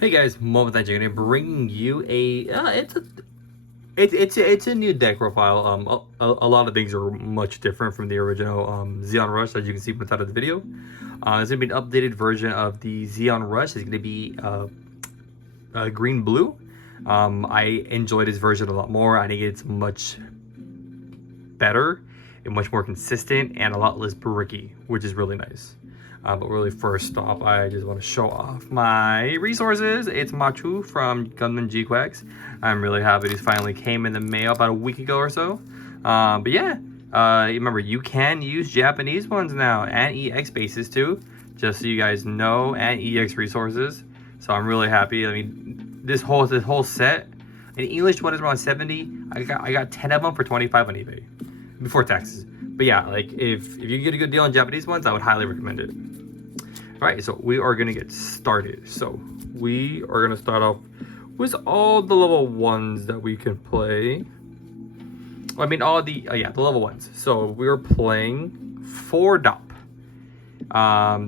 Hey guys, momentaijankguy bringing you it's a new deck profile. A lot of things are much different from the original Zeon Rush, as you can see from the title of the video. It's gonna be an updated version of the Zeon Rush. It's gonna be green blue. I enjoyed this version a lot more. I think it's much better and much more consistent and a lot less bricky, which is really nice. But really, first off, I just want to show off my resources. It's Machu from Gunman G-Quacks. I'm really happy these finally came in the mail about a week ago or so. But yeah, remember, you can use Japanese ones now and EX bases too, just so you guys know, and EX resources. So I'm really happy. I mean, this whole set, an English one is around 70. I got 10 of them for 25 on eBay before taxes. But yeah, like if you get a good deal on Japanese ones, I would highly recommend it. All right, so we are gonna get started. So we are gonna start off with all the level 1s that we can play. I mean, all the the level 1s. So we're playing 4 DOP.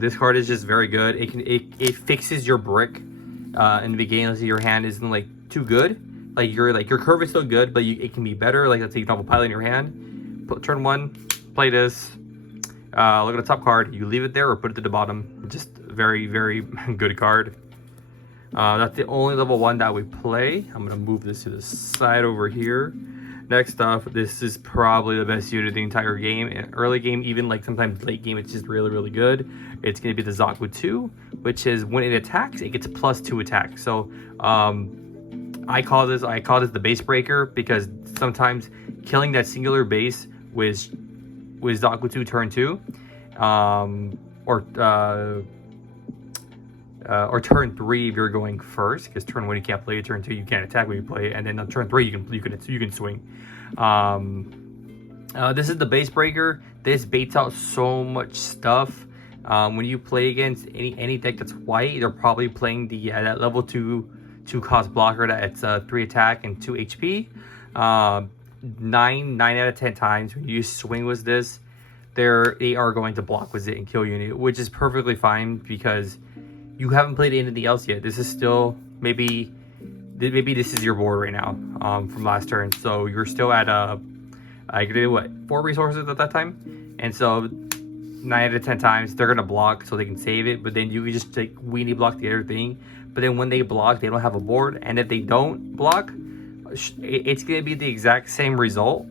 This card is just very good. It fixes your brick in the beginning. Let's say your hand isn't like too good. Like your curve is still good, but it can be better. Like let's say you have a pilot in your hand. Turn 1, play this. Look at the top card. You leave it there or put it to the bottom. Just very, very good card. That's the only level 1 that we play. I'm gonna move this to the side over here. Next up, this is probably the best unit of the entire game. In early game, even like sometimes late game, it's just really, really good. It's gonna be the Zaku 2, which is when it attacks, it gets +2 attack. So I call this the base breaker, because sometimes killing that singular base with Zaku 2 turn 2, or turn 3 if you're going first, because turn 1 you can't play it, turn 2 you can't attack when you play it, and then on turn 3 you can swing. This is the base breaker. This baits out so much stuff. When you play against any deck that's white, they're probably playing the that level 2 cost blocker that's 3 attack and 2 HP. 9 out of 10 times when you swing with this, they are going to block with it and kill you, which is perfectly fine because you haven't played anything else yet. This is still maybe this is your board right now from last turn, so you're still at I did what, 4 resources at that time, and so 9 out of 10 times they're gonna block so they can save it, but then you can just take weenie block the other thing. But then when they block, they don't have a board, and if they don't block, it's going to be the exact same result.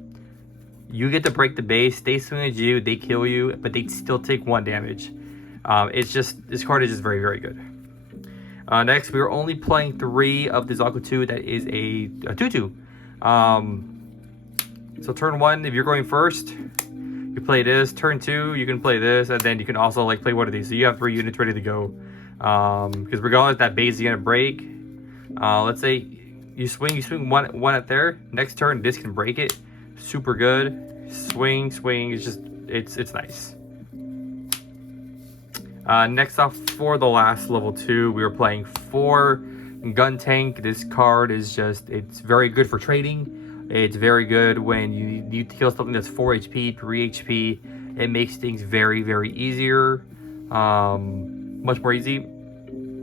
You get to break the base, they swing at you, they kill you, but they still take 1 damage. It's just, this card is just very, very good. Next, we're only playing 3 of the Zaku 2 that is a 2/2. So turn 1, if you're going first, you play this. Turn 2, you can play this, and then you can also like play one of these. So you have 3 units ready to go. Because regardless, that base is going to break. Let's say you swing one at there. Next turn, this can break it. Super good. Swing. It's just, it's nice. Next off, for the last level 2, we were playing 4 gun tank. This card is just, it's very good for trading. It's very good when you need to kill something that's 4 HP, 3 HP. It makes things very, very easier. Much more easy,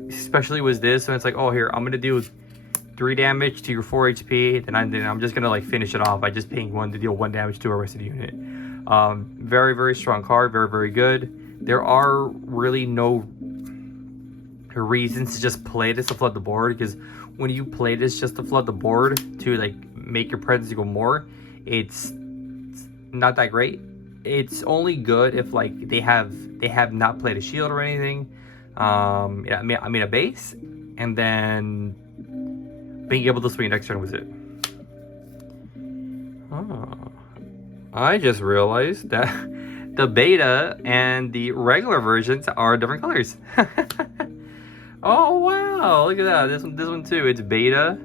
especially with this. And it's like, oh, here, I'm gonna do 3 damage to your 4 HP, then I'm just gonna like finish it off by just paying 1 to deal 1 damage to a rest of the unit. Very, very strong card, very, very good. There are really no reasons to just play this to flood the board, because when you play this just to flood the board to like make your presence go more, it's not that great. It's only good if like they have not played a shield or anything. I mean a base, and then being able to swing next turn with it. Oh, I just realized that the beta and the regular versions are different colors. Oh wow, look at that. This one too. It's beta,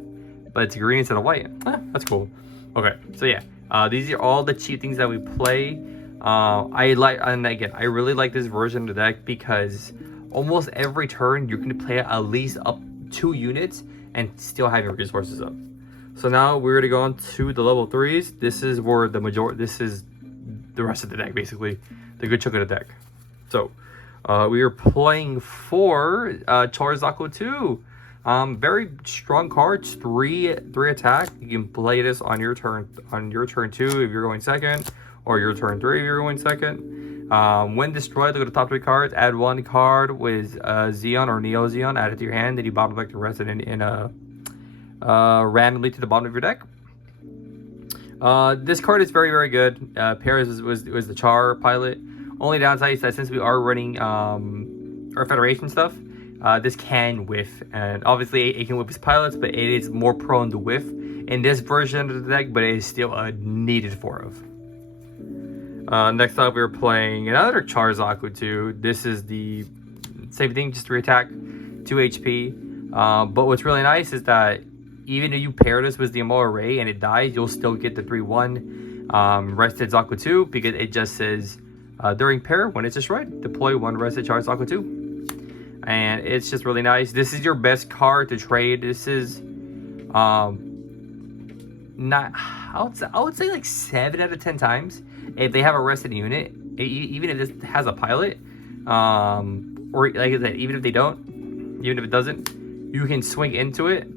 but it's green instead of white. That's cool. Okay, so yeah, these are all the cheap things that we play. And again, I really like this version of the deck because almost every turn you can play at least up 2 units and still have your resources up. So now we're gonna go on to the level 3s. This is where this is the rest of the deck, basically the good chunk of the deck. So we are playing 4 Zaku 2. Very strong cards. Three attack. You can play this on your turn 2 if you're going second, or your turn 3 if you're going second. When destroyed, look at the top 3 cards. Add 1 card with Zeon or Neo Zeon. Add it to your hand. Then you bottom deck the rest randomly to the bottom of your deck. This card is very good. Paris was the Char pilot. Only downside is that since we are running our Federation stuff, this can whiff, and obviously it can whiff his pilots, but it is more prone to whiff in this version of the deck, but it is still needed for of. Next up, we're playing another Char Zaku 2. This is the same thing, just 3 attack, 2 HP. But what's really nice is that even if you pair this with the Amora Ray and it dies, you'll still get the 3/1 rested Zaku 2, because it just says during pair, when it's destroyed, deploy 1 rested Char Zaku 2. And it's just really nice. This is your best card to trade. This is not, I would say like 7 out of 10 times, if they have a rested unit, even if this has a pilot, or like I said, even if they don't, even if it doesn't, you can swing into it,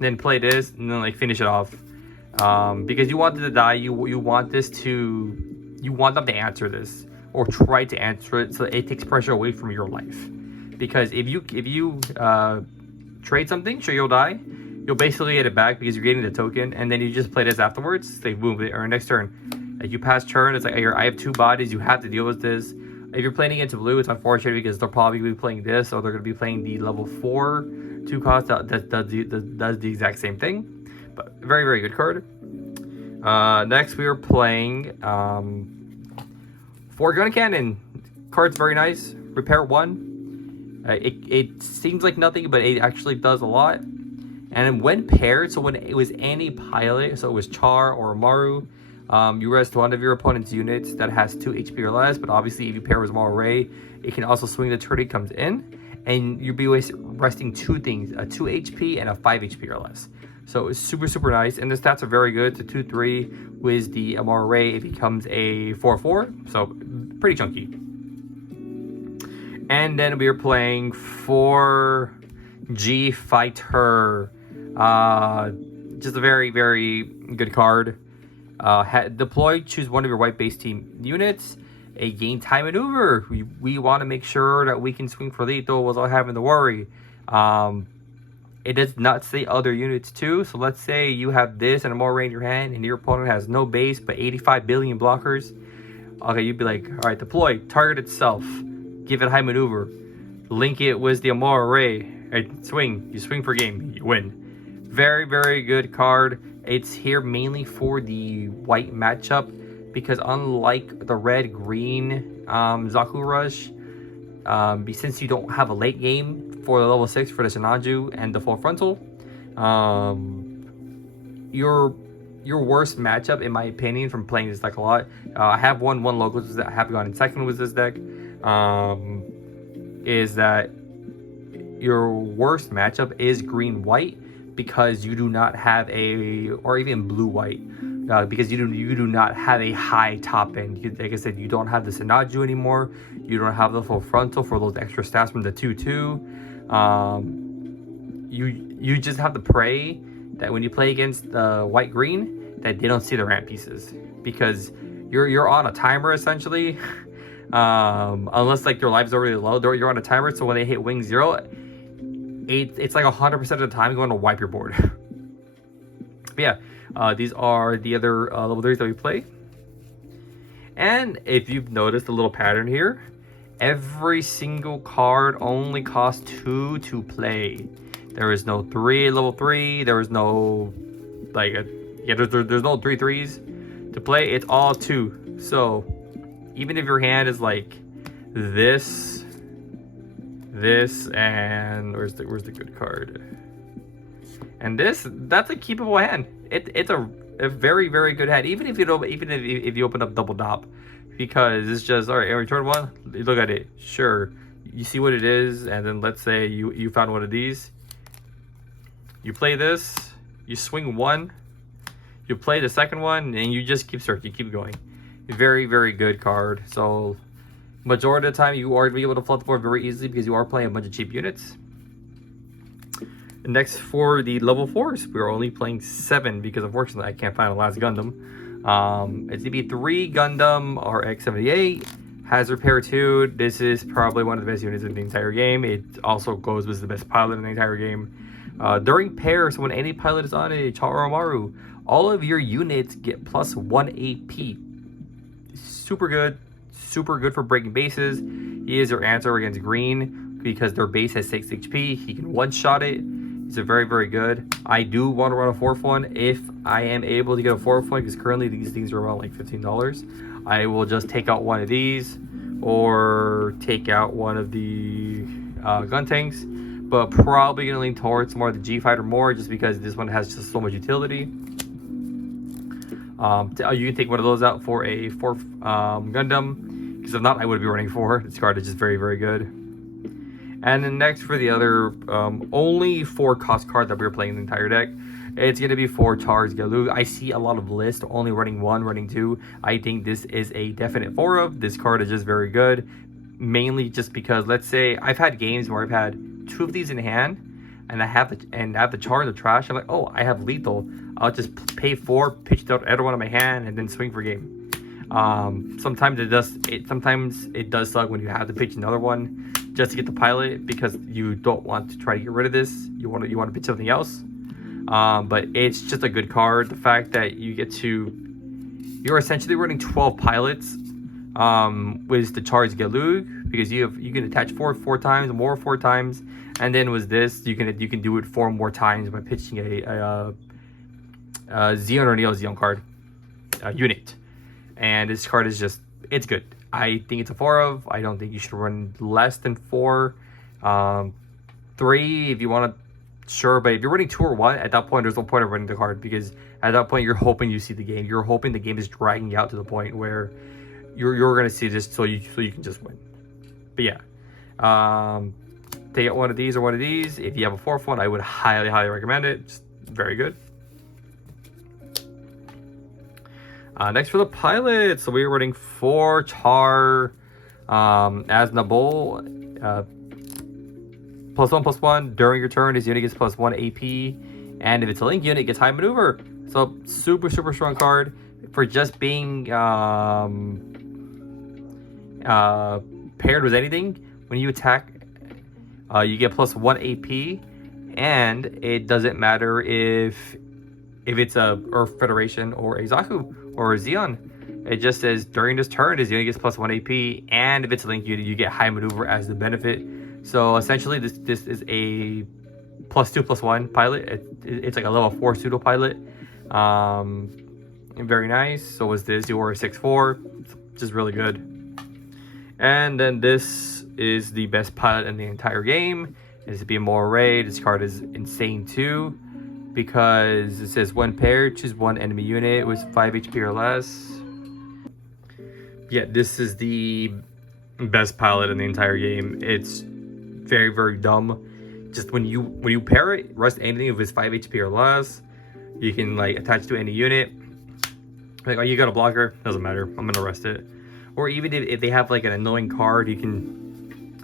then play this, and then like finish it off. Because you want it to die, you want them to answer this, or try to answer it, so it takes pressure away from your life. Because if you trade something, sure, you'll die, you'll basically get it back because you're getting the token, and then you just play this afterwards. Like boom, or next turn, like you pass turn, it's like I have 2 bodies, you have to deal with this. If you're playing against blue, it's unfortunate because they're probably going to be playing this, or they're going to be playing the level 4 2 cost that does the exact same thing. But very good card. Next we are playing 4 gun cannon. Card's very nice. Repair 1. It seems like nothing, but it actually does a lot. And when paired, so when it was any pilot, so it was Char or Maru, you rest 1 of your opponent's units that has 2 HP or less. But obviously, if you pair with Amara Ray, it can also swing the turn it comes in, and you'll be resting 2 things: a 2 HP and a 5 HP or less. So it's super nice, and the stats are very good. It's a 2/3 with the Amara Ray. It becomes a 4/4, so pretty chunky. And then we are playing 4G Fighter. Just a very good card. Deploy, choose 1 of your white base team units. A gain time maneuver. We want to make sure that we can swing for lethal without having to worry. It does not say other units too. So let's say you have this and a more range in your hand, and your opponent has no base but 85 billion blockers. Okay, you'd be like, all right, deploy, target itself, give it high maneuver, link it with the Amora Ray, right, swing. You swing for game, you win. Very good card. It's here mainly for the white matchup, because unlike the red-green Zaku Rush, since you don't have a late game for the level 6 for the Shinaju and the full frontal, your worst matchup, in my opinion, from playing this deck a lot, I have one locals that have gone in second with this deck, is that your worst matchup is green-white, because you do not have or even blue-white, because you do not have a high top end. Like I said, you don't have the Sinaju anymore. You don't have the full frontal for those extra stats from the 2/2. You just have to pray that when you play against the white-green, that they don't see the ramp pieces, because you're on a timer essentially. Unless like your lives are really low, you're on a timer. So when they hit wing 0, it's like 100% of the time going to wipe your board. But yeah, these are the other level 3s that we play. And if you've noticed a little pattern here, every single card only costs 2 to play. There is no 3 level 3. There is no there's no 3/3s to play. It's all 2. So even if your hand is like this, and where's the good card? And that's a keepable hand. It's a very good hand, even if you open up double dop, because it's just all right. Every turn 1, look at it. Sure, you see what it is, and then let's say you found one of these. You play this, you swing 1, you play the second one, and you just keep searching, keep going. Very good card. So majority of the time you are going to be able to flood the board very easily, because you are playing a bunch of cheap units. Next for the level 4s, we're only playing 7 because unfortunately I can't find the last Gundam. It's gonna be 3 Gundam RX-78, Hazard Paratude. This is probably one of the best units in the entire game. It also goes with the best pilot in the entire game. During pairs, when any pilot is on a Charamaru, all of your units get plus 1 AP. Super good for breaking bases. He is your answer against green because their base has 6 HP. He can one-shot it. He's a very good. I do want to run a 4th one if I am able to get a 4th one, because currently these things are around like $15. I will just take out one of these or take out one of the gun tanks, but probably gonna lean towards more of the G fighter more, just because this one has just so much utility. You can take one of those out for a 4th Gundam, because if not, I would be running 4. This card is just very good. And then next for the other only 4 cost card that we're playing in the entire deck, it's going to be for Charles Galug. I see a lot of lists only running 1, running 2. I think this is a definite 4 of. This card is just very good, mainly just because, let's say I've had games where I've had 2 of these in hand, and I have the char in the trash. I'm like, oh, I have lethal. I'll just pay 4, pitch the other one in my hand, and then swing for game. Sometimes it does suck when you have to pitch another one just to get the pilot, because you don't want to try to get rid of this. You want to pitch something else. But it's just a good card. The fact that you're essentially running 12 pilots with the Charge Galug, because you can attach 4 times, more 4 times, and then with this you can do it 4 more times by pitching a Zeon or Neo Zeon card unit. And this card is just, it's good. I think it's a 4 of. I don't think you should run less than 4. 3 if you want to, sure, but if you're running 2 or 1, at that point there's no point of running the card, because at that point you're hoping you see the game. You're hoping the game is dragging you out to the point where you're gonna see this so you can just win. But yeah, take out one of these or one of these. If you have a 4th one, I would highly recommend it. Just very good. Next for the pilot, so we are running 4 Char as Nabol. +1/+1 during your turn. His unit gets +1 AP, and if it's a link unit, it gets high maneuver. So super strong card for just being paired with anything. When you attack, you get +1 AP, and it doesn't matter if it's a Earth Federation or a Zaku or a Zeon. It just says during this turn, his unit gets +1 AP, and if it's a link unit, you get high maneuver as the benefit. So essentially, this is a +2/+1 pilot. It's like a level 4 pseudo pilot. Very nice. So was this. You were a 6/4, just really good. And then this is the best pilot in the entire game. It's to be a more array. This card is insane too, because it says when paired, choose 1 enemy unit with 5 HP or less. Yeah, this is the best pilot in the entire game. It's very dumb. Just when you pair it, rest anything if it's 5 HP or less. You can like attach to any unit. Like, oh, you got a blocker, doesn't matter, I'm gonna rest it. Or even if they have like an annoying card, you can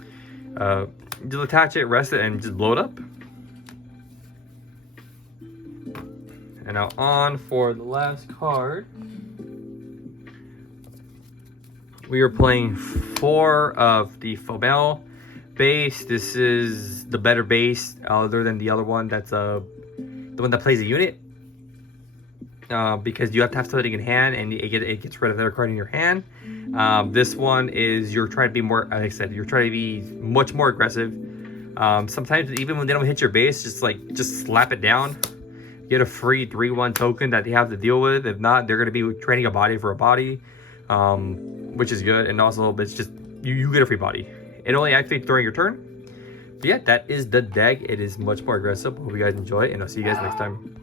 just attach it, rest it, and just blow it up. And now on for the last card. We are playing 4 of the Fomel base. This is the better base other than the other one. That's the one that plays a unit. Because you have to have something in hand, and it gets rid of their card in your hand. This one is, you're trying to be more, like I said, you're trying to be much more aggressive. Sometimes even when they don't hit your base, just slap it down. Get a free 3/1 token that they have to deal with. If not, they're going to be trading a body for a body, which is good. And also, it's just you get a free body. It only activates during your turn. But yeah, that is the deck. It is much more aggressive. Hope you guys enjoy it, and I'll see you guys next time.